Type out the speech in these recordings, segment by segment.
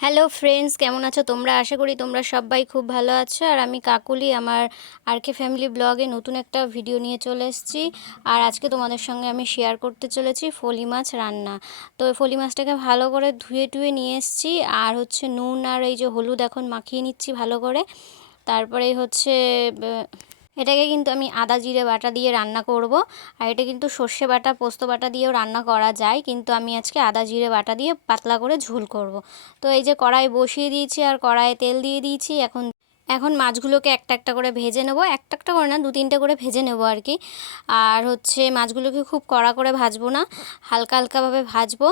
Hello friends কেমন আছো তোমরা? আশা করি তোমরা সবাই খুব ভালো আছো। আর আমি কাকুলি, আমার আরকে ফ্যামিলি ব্লগে নতুন একটা ভিডিও নিয়ে চলে এসেছি। আর আজকে তোমাদের সঙ্গে আমি শেয়ার করতে চলেছি ফলি মাছ রান্না। তো ফলি মাছটাকে ভালো করে ধুয়ে টুয়ে নিয়ে এসেছি। আর হচ্ছে নুন আর এই যে হলুদ এখন মাখিয়ে নিচ্ছি ভালো করে। তারপরে হচ্ছে এটাকে কিন্তু আমি আদা জিরে বাটা দিয়ে রান্না করব। আর এটা কিন্তু সর্ষে বাটা, পোস্ত বাটা দিয়েও রান্না করা যায়। কিন্তু আমি আজকে আদা জিরে বাটা দিয়ে পাতলা করে ঝোল করব। তো এই যে কড়াই বসিয়ে দিয়েছি আর কড়াইয়ে তেল দিয়ে দিয়েছি। এখন এখন মাছগুলোকে একটা একটা করে ভেজে নেব। একটা একটা করে না, দু তিনটে করে ভেজে নেব আর কি। আর হচ্ছে মাছগুলোকে খুব কড়া করে ভাজবো না। হালকা হালকাভাবে ভাজবো।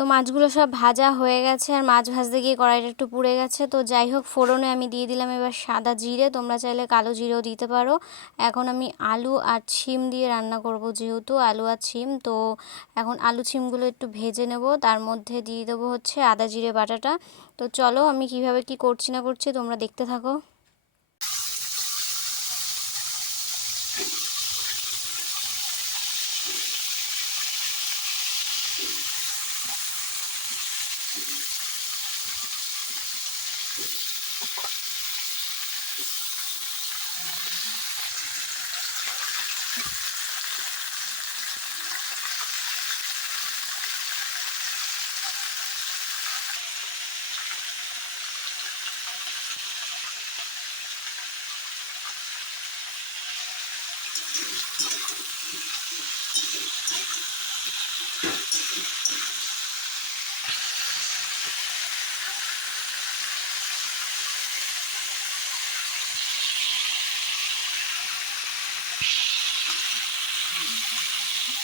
তো মাছগুলো সব ভাজা হয়ে গেছে আর মাছ ভাজতে গিয়ে কড়াইটা একটু পুড়ে গেছে। তো যাই হোক, ফোড়নে আমি দিয়ে দিলাম এবার সাদা জিরে। তোমরা চাইলে কালো জিরেও দিতে পারো। এখন আমি আলু আর ছিম দিয়ে রান্না করব যেহেতু, আলু আর ছিম। তো এখন আলু ছিমগুলো একটু ভেজে নেব। তার মধ্যে দিয়ে দেবো হচ্ছে আদা জিরে বাটাটা। তো চলো, আমি কীভাবে কি করছি না করছি তোমরা দেখতে থাকো।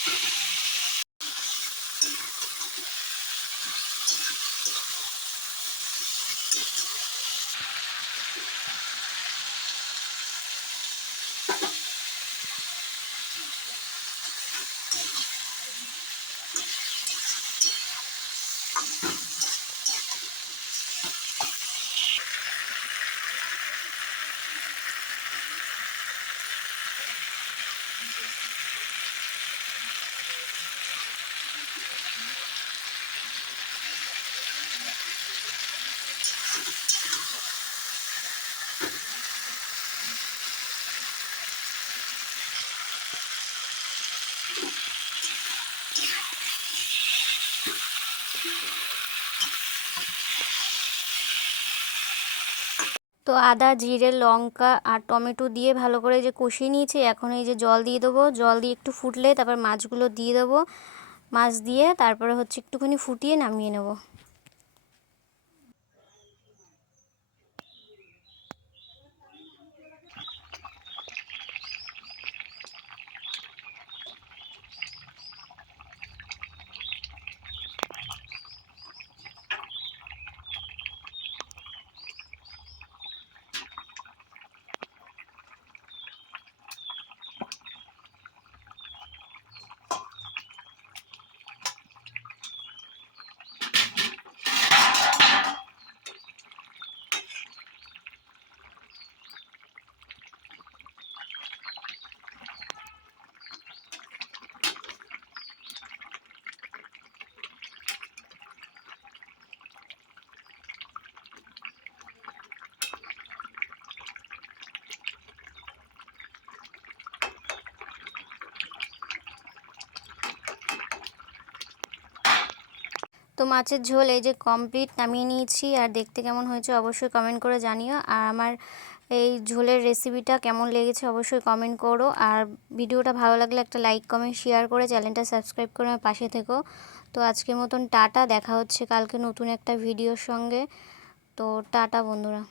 you তো আদা, জিরে, লঙ্কা আর টমেটো দিয়ে ভালো করে যে কষিয়ে নিয়েছি, এখন এই যে জল দিয়ে দেবো। জল দিয়ে একটু ফুটলে তারপর মাছগুলো দিয়ে দেবো। মাছ দিয়ে তারপরে হচ্ছে একটুখানি ফুটিয়ে নামিয়ে নেব। তো মাছের ঝোল এই যে কমপ্লিট নামিয়ে নিয়েছি আর দেখতে কেমন হয়েছে অবশ্যই কমেন্ট করে জানিও। আর আমার এই ঝোলের রেসিপিটা কেমন লেগেছে অবশ্যই কমেন্ট করো। আর ভিডিওটা ভালো লাগলে একটা লাইক কমেন্ট শেয়ার করে চ্যানেলটা সাবস্ক্রাইব করে আমার পাশে থেকো। তো আজকের মতন টাটা, দেখা হচ্ছে কালকে নতুন একটা ভিডিওর সঙ্গে। তো টাটা বন্ধুরা।